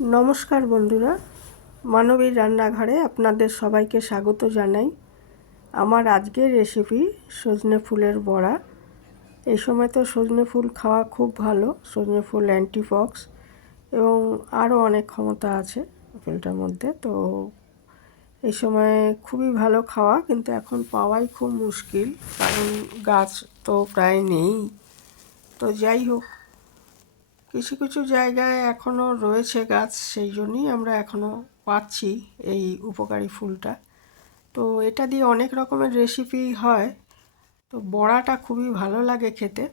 নমস্কার বন্ধুরা, মানবীর রান্নাঘরে আপনাদের সবাইকে স্বাগত জানাই। আমার আজকের রেসিপি সজনে ফুলের বড়া। এই সময় তো সজনে ফুল খাওয়া খুব ভালো, সজনে ফুল অ্যান্টিফক্স এবং আরও অনেক ক্ষমতা আছে আপেলটার মধ্যে। তো এই সময় খুবই ভালো খাওয়া, কিন্তু এখন পাওয়াই খুব মুশকিল, কারণ গাছ তো প্রায় নেই। তো যাই হোক কিছু কিছু জায়গায় এখনও রয়েছে গাছ, সেই জন্যই আমরা এখনও পাচ্ছি এই উপকারী ফুলটা। তো এটা দিয়ে অনেক রকমের রেসিপি হয়। তো বড়াটা খুবই ভালো লাগে খেতে।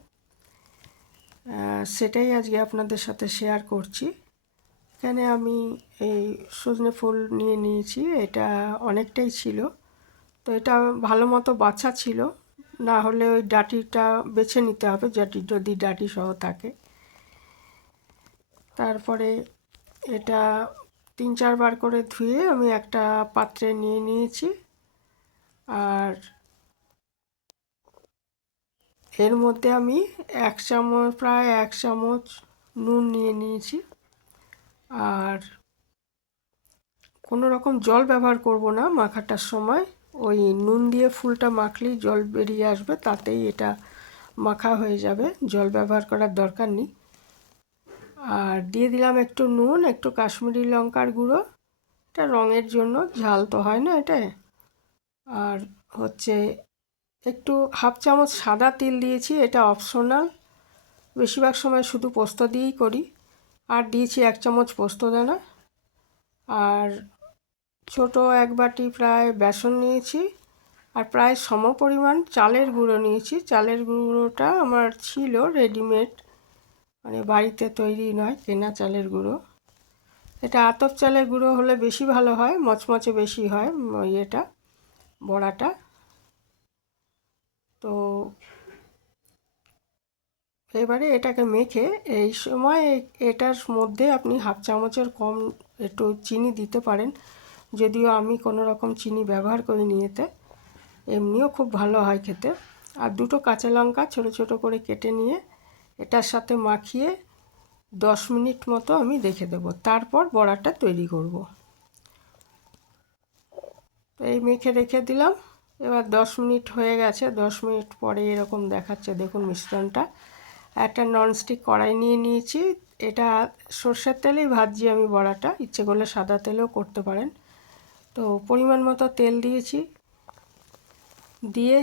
সেটাই আজকে আপনাদের সাথে শেয়ার করছি। এখানে আমি এই সজনে ফুল নিয়ে নিয়েছি, এটা অনেকটাই ছিল। তো এটা ভালো মতো বাছা ছিল। না হলে ওই ডাটিটা বেছে নিতে হবে যদি ডাটি সহ থাকে। তারপরে এটা তিন চারবার করে ধুয়ে আমি একটা পাত্রে নিয়ে নিয়েছি। আর এর মধ্যে আমি এক চামচ, প্রায় এক চামচ নুন নিয়ে নিয়েছি। আর কোনো রকম জল ব্যবহার করব না মাখাটার সময়। ওই নুন দিয়ে ফুলটা মাখলেই জল বেরিয়ে আসবে, তাতেই এটা মাখা হয়ে যাবে। জল ব্যবহার করার দরকার নেই। আর দিয়ে দিলাম একটু নুন, একটু কাশ্মীরি লঙ্কার গুঁড়ো। এটা রঙের জন্য, ঝাল তো হয় না এটা। আর হচ্ছে একটু হাফ চামচ সাদা তিল দিয়েছি, এটা অপশনাল বেশিরভাগ সময় শুধু পোস্ত দিয়েই করি। আর দিয়েছি এক চামচ পোস্ত দানা। আর ছোট এক বাটি প্রায় বেসন নিয়েছি। আর প্রায় সম পরিমাণ চালের গুঁড়ো নিয়েছি। চালের গুঁড়োটা আমার ছিল রেডিমেড মানে বাড়িতে তৈরি নয়, কেনা চালের গুঁড়ো। এটা আতপ চালের গুঁড়ো হলে বেশি ভালো হয়, মচমচে বেশি হয় ইয়েটা, বড়াটা। তো এবারে এটাকে মেখে এই সময় এটার মধ্যে আপনি হাফ চামচের কম একটু চিনি দিতে পারেন। যদিও আমি কোনো রকম চিনি ব্যবহার করি নিয়েতে এমনিও খুব ভালো হয় খেতে। আর দুটো কাঁচা লঙ্কা ছোটো ছোটো করে কেটে নিয়ে এটার সাথে মাখিয়ে দশ মিনিট মতো আমি রেখে দেবো। তারপর বড়াটা তৈরি করব। তো এই মেখে রেখে দিলাম। এবার দশ মিনিট হয়ে গেছে। দশ মিনিট পরে এরকম দেখাচ্ছে। দেখুন মিশ্রণটা। একটা ননস্টিক কড়াই নিয়ে নিয়েছি। এটা সর্ষের তেলেই ভাজছি আমি বড়াটা। ইচ্ছে করলে সাদা তেলেও করতে পারেন। তো পরিমাণ মতো তেল দিয়েছি। দিয়ে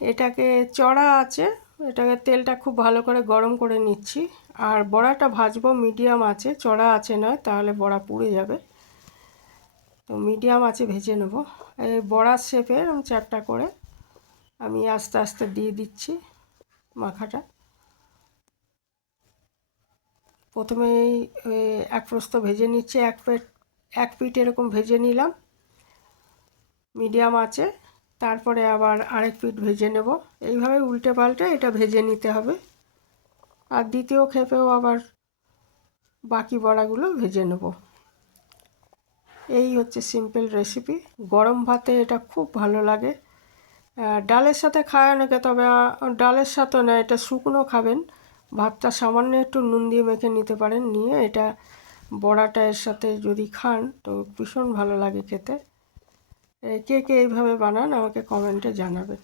এটাকে চড়া আছে। এটাকে তেলটা খুব ভালো করে গরম করে নিচ্ছি। আর বড়াটা ভাজবো, মিডিয়াম আছে, চড়া আছে নয়, তাহলে বড়া পুড়ে যাবে। তো মিডিয়াম আছে, ভেজে নেব। এই বড়ার শেপের চারটা করে আমি আস্তে আস্তে দিয়ে দিচ্ছি মাখাটা। প্রথমে এক প্রস্ত ভেজে নিচ্ছি, এক পেট এক পিঠ এরকম ভেজে নিলাম। মিডিয়াম আছে তারপরে আবার আরেক পিঠ ভেজে নেব। এইভাবে উল্টে পাল্টে এটা ভেজে নিতে হবে। আর দ্বিতীয় খেপেও আবার বাকি বড়াগুলো ভেজে নেব। এই হচ্ছে সিম্পল রেসিপি গরম ভাতে এটা খুব ভালো লাগে। ডালের সাথে খায় অনেকে, তবে ডালের সাথে না, এটা শুকনো খাবেন। ভাতটা সামান্য একটু নুন দিয়ে মেখে নিতে পারেন। নিয়ে এটা বড়াটা এর সাথে যদি খান, তো ভীষণ ভালো লাগে খেতে। কে কে এইভাবে বানান আমাকে কমেন্টে জানাবেন।